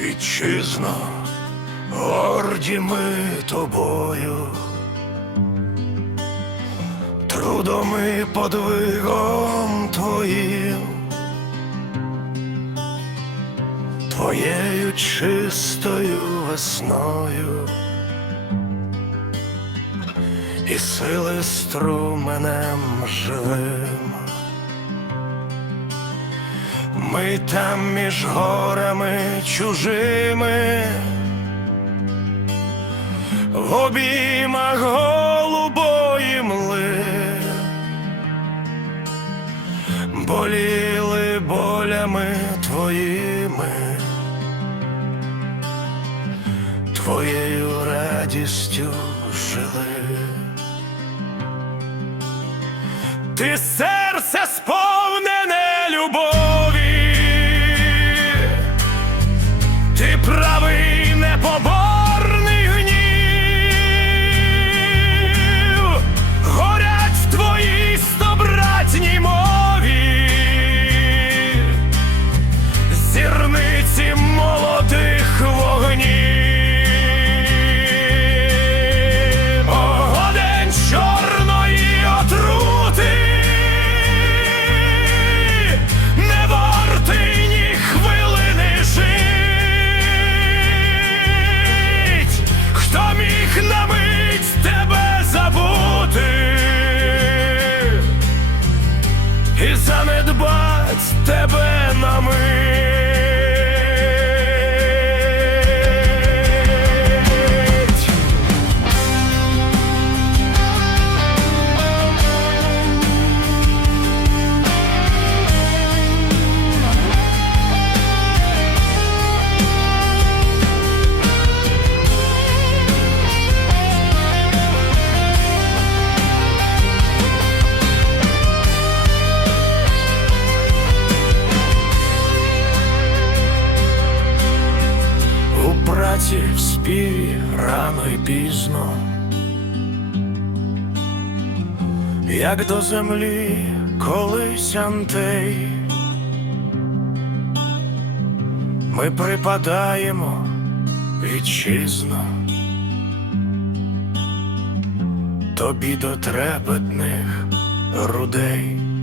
Вітчизно, горді ми тобою, трудом і подвигом твоїм, твоєю чистою весною, і сили струменем живим. Ми там між горами чужими, в обіймах голубої мли, боліли болями твоїми, твоєю радістю жили. Ти серце сповнене любові, занедбать тебе на мить. У в співі рано й пізно, як до землі колись антей, ми припадаємо вітчизно, тобі до трепетних грудей.